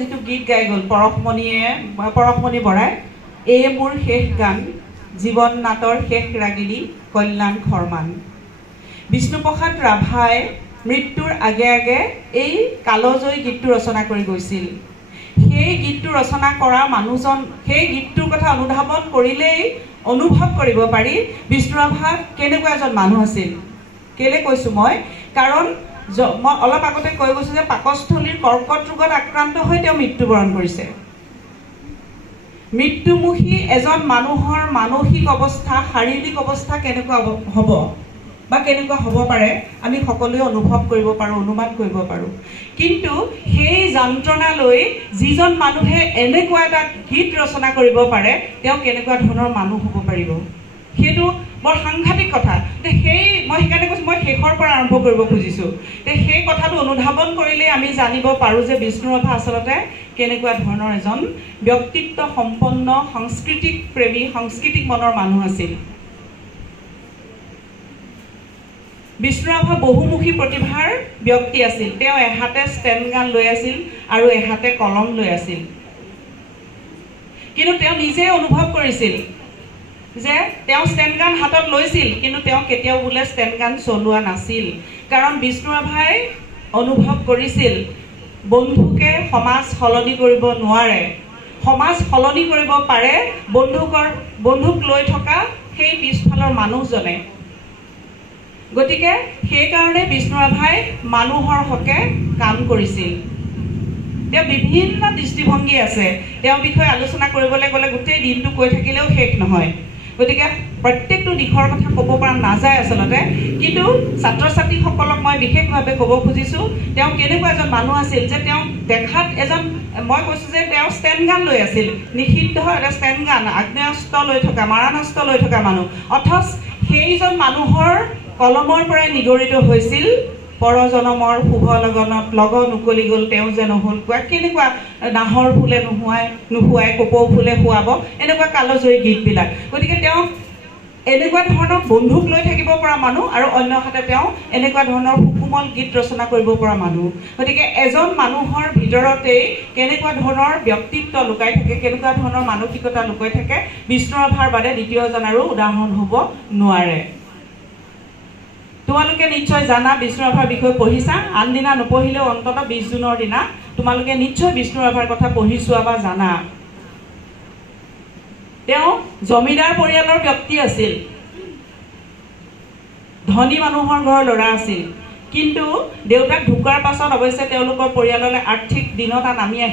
যিটো গীত গাই গ'ল পৰশমণি বৰাই, এই মোৰ শেষ গান, জীৱন নাটৰ শেষ ৰাগিনী কল্যাণ শৰ্মান। বিষ্ণুপ্ৰসাদ ৰাভাই মৃত্যুৰ আগে আগে এই কালজয়ী গীতটো ৰচনা কৰি গৈছিল। সেই গীতটো ৰচনা কৰা মানুহজন, সেই গীতটোৰ কথা অনুধাৱন কৰিলেই অনুভৱ কৰিব পাৰি বিষ্ণু ৰাভা কেনেকুৱা এজন মানুহ আছিল। কেলে কৈছোঁ মই, কাৰণ মই অলপ আগতে কৈ গৈছোঁ যে পাকস্থলীৰ কৰ্কট ৰোগত আক্ৰান্ত হৈ তেওঁ মৃত্যুবৰণ কৰিছে। মৃত্যুমুখী এজন মানুহৰ মানসিক অৱস্থা, শাৰীৰিক অৱস্থা কেনেকুৱা হ'ব বা কেনেকুৱা হ'ব পাৰে আমি সকলোৱে অনুভৱ কৰিব পাৰোঁ, অনুমান কৰিব পাৰোঁ। কিন্তু সেই যন্ত্ৰণা লৈ যিজন মানুহে এনেকুৱা এটা গীত ৰচনা কৰিব পাৰে, তেওঁ কেনেকুৱা ধৰণৰ মানুহ হ'ব পাৰিব, সেইটো বৰ সাংঘাতিক কথা। মই সেইকাৰণে কৈছোঁ, মই শেষৰ পৰা আৰম্ভ কৰিব খুজিছোঁ। সেই কথাটো অনুধাৱন কৰিলেই আমি জানিব পাৰোঁ যে বিষ্ণু ৰাভা আচলতে কেনেকুৱা ধৰণৰ এজন ব্যক্তিত্ব সম্পন্ন, সাংস্কৃতিক প্ৰেমী, সাংস্কৃতিক মনৰ মানুহ আছিল। বিষ্ণু ৰাভা বহুমুখী প্ৰতিভাৰ ব্যক্তি আছিল। তেওঁ এহাতে ষ্টেণ্ড গান লৈ আছিল আৰু এহাতে কলম লৈ আছিল। কিন্তু তেওঁ নিজে অনুভৱ কৰিছিল যে তেওঁ ষ্টেণ্ড গান হাতত লৈছিল, কিন্তু তেওঁ কেতিয়াও বোলে ষ্টেণ্ড গান চলোৱা নাছিল। কাৰণ বিষ্ণু ৰাভাই অনুভৱ কৰিছিল বন্ধুকে সমাজ সলনি কৰিব নোৱাৰে, সমাজ সলনি কৰিব পাৰে বন্ধুক লৈ থকা সেই পিছফালৰ মানুহজনে। গতিকে সেইকাৰণে বিষ্ণু ৰাভাই মানুহৰ হকে কাম কৰিছিল। তেওঁ বিভিন্ন দৃষ্টিভংগী আছে, তেওঁৰ বিষয়ে আলোচনা কৰিবলৈ গ'লে গোটেই দিনটো কৈ থাকিলেও শেষ নহয়। গতিকে প্ৰত্যেকটো দিশৰ কথা ক'ব পৰা নাযায় আচলতে। কিন্তু ছাত্ৰ ছাত্ৰীসকলক মই বিশেষভাৱে ক'ব খুজিছোঁ, তেওঁ কেনেকুৱা এজন মানুহ আছিল যে তেওঁ দেখাত এজন, মই কৈছোঁ যে তেওঁ ষ্টেণ্ড গান লৈ আছিল, নিষিদ্ধ এটা ষ্টেণ্ড গান, আগ্নেয়াস্ত্ৰ লৈ থকা, মাৰণাস্ত্ৰ লৈ থকা মানুহ। অথচ সেইজন মানুহৰ কলমৰ পৰাই নিগৰিত হৈছিল পৰজনমৰ শুভ লগনত লগন উকলি গ'ল তেওঁ যে নহ'ল কোৱা, কেনেকুৱা নাহৰ ফুলে নোহোৱাই কপৌ ফুলে শুৱাব, এনেকুৱা কালজয়ী গীতবিলাক। গতিকে তেওঁ এনেকুৱা ধৰণৰ বন্ধুক লৈ থাকিব পৰা মানুহ আৰু অন্য হাতে তেওঁ এনেকুৱা ধৰণৰ সুকোমল গীত ৰচনা কৰিব পৰা মানুহ। গতিকে এজন মানুহৰ ভিতৰতেই কেনেকুৱা ধৰণৰ ব্যক্তিত্ব লুকাই থাকে, কেনেকুৱা ধৰণৰ মানসিকতা লুকাই থাকে, বিষ্ণু ৰাভাৰ বাদে দ্বিতীয়জন আৰু উদাহৰণ হ'ব নোৱাৰে। তোমালোকে নিশ্চয় জানা, বিষ্ণু ৰাভাৰ বিষয়ে পঢ়িছা, আনদিনা নপঢ়িলেও অন্ততঃ 20 জুনৰ দিনা তোমালোকে নিশ্চয় বিষ্ণু ৰাভাৰ কথা পঢ়ি চোৱা বা জানা। তেওঁ জমিদাৰ পৰিয়ালৰ ব্যক্তি আছিল, ধনী মানুহৰ ঘৰৰ ল'ৰা আছিল। কিন্তু দেউতাক ঢুকোৱাৰ পাছত অৱশ্যে তেওঁলোকৰ পৰিয়াললৈ আৰ্থিক দীনতা নামি আহিল।